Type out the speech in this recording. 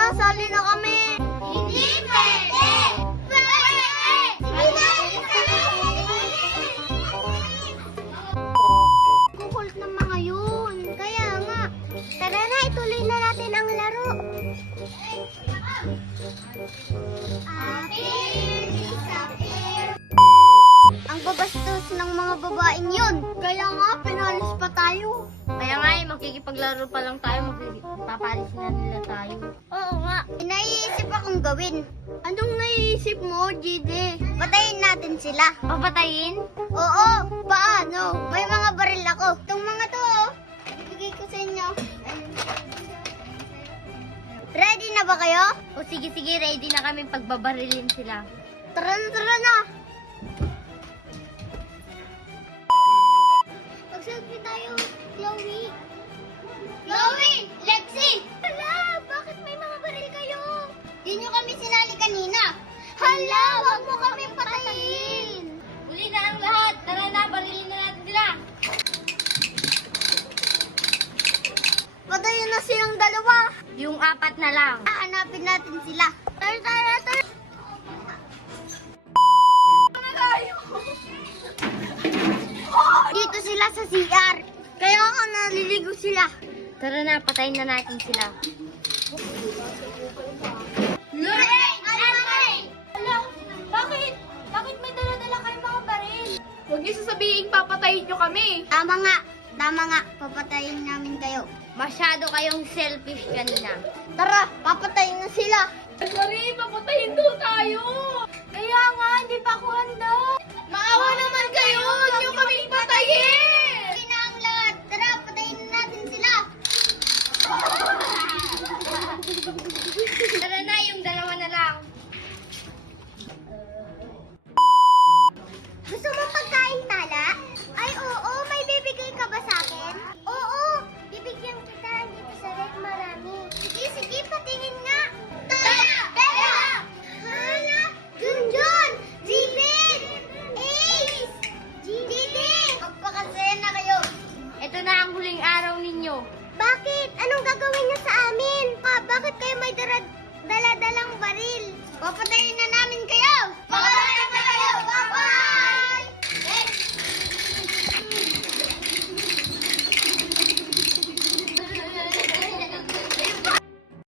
na, sali na kami. Hindi pwede! Pwede! Kukulit ng mga yun. Kaya nga. Tara na, ituloy na natin ang laro. Ang babastos ng mga babaeng yun. Kaya nga, pinalis pa tayo. Kaya nga makikipaglaro pa lang tayo, papalis na nila tayo. Oo nga. Naiisip akong gawin. Anong naiisip mo, Gide? Patayin natin sila. Papatayin? Oo, paano? May mga baril ako. Itong mga to, ibigay ko sa inyo. Ready na ba kayo? O sige, ready na kami pagbabarilin sila. Tara na, tara na! Mag-selfie tayo, Chloe. Chloe! Lexi! Hala, bakit may mga baril kayo? Di nyo kami sinali kanina. Hala, wag mo kami patayin. Huli na ang lahat! Tara na, barilin na natin sila! Patayin na silang dalawa. Yung 4 na lang. Hanapin natin sila. Tara, tara, tara. Dito sila sa CR. Kaya nga naliligo sila. Tara na, patayin na natin sila. Lorraine! Lorraine! Hala, bakit? Bakit may dala-dala kayong mga baril? Huwag niyo sasabihin papatayin niyo kami. Tama nga. Tama nga. Papatayin namin kayo. Masyado kayong selfish kanina. Tara, papatayin na sila. Sorry, papatayin daw tayo. Kaya nga, hindi pa ako handa. Maawa naman kayo. Huwag niyo kami patayin. Hindi na ang lahat. Tara, patayin na natin sila. Tara na, yung 2 na lang. Gusto mo pagkain tala? Ay, oo. May bibigay ka ba sa akin? Oo. Bibigyan kita. Dito sa red marami. Sige, sige. Patingin nga. Tara! Tara! Hala! Junjun! Jibin! Ace! Jibin! Magpakasaya na kayo. Ito na ang huling araw ninyo. Bakit? Anong gagawin niyo sa amin? Bakit kayo may dala-dalang baril? Papatayin na